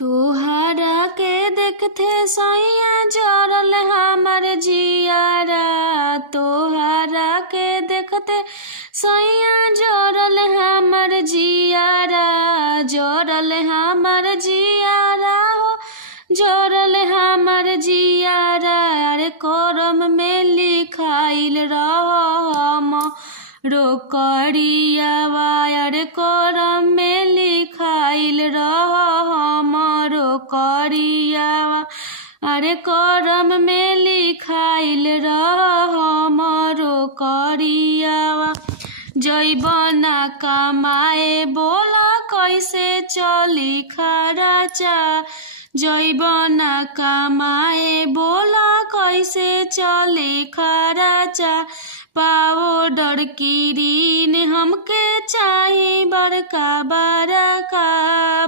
तोहरा के देखते सैया जरल हमर जियारा। तोहरा के देखते सैया जरल हमर जियारा। जरल हमर जियारा हो जरल हमर जियारा। अरे करम में लिखाइल रहम रोकड़ियावा। अरे करम में लिखाइल रहम रोकड़ियावा। अरे करम में लिखाइल रहम रोकड़ियावा। जइबना कमाए बोला कैसे चली खर्चा। जइबना कमाए बोला कैसे चले खर्चा। पाउडर किरीन हमके चाही बड़का बड़का।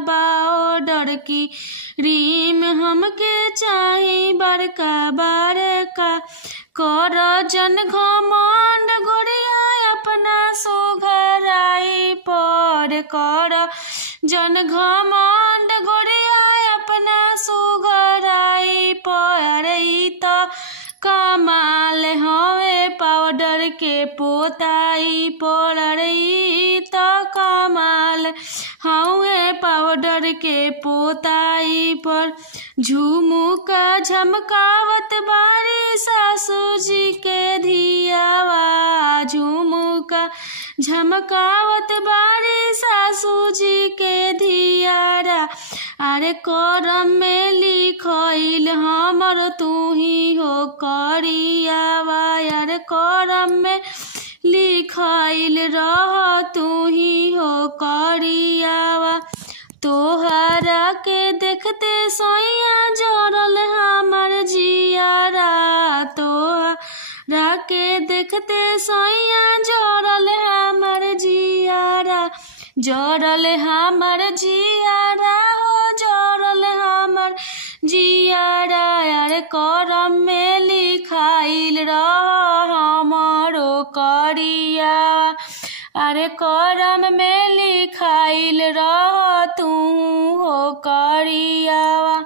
पाउडर की रीम हमके चाही बड़का बड़का। कर जन घमंड गोरिया अपना सुघराई पर। कर जन घमंड गोरिया अपना सुघराई पर। ई तो कमाल हवे पाउडर के पोताई पर। ई तो कमाल हवे पाउडर के पोताई पर। झुमुका झमकावत बारी सासू जी के धियावा। झुमुका झमकावत बारी सासू जी के धियारा। अरे करम में लिखइल हमर तू ही हो करियावा। अरे करम में लिखइल रह तू ही हो करियावा। तोहरा के देखते सैया जरल हमर जियारा। तोहरा के देखते सैया जरल हमर जियारा। जरल हमर जियारा हो जरल हमर जियारा। अरे करम में लिखाइल रहम रोकड़िया। अरे करम में लिखाइल रह तू हो करियावा।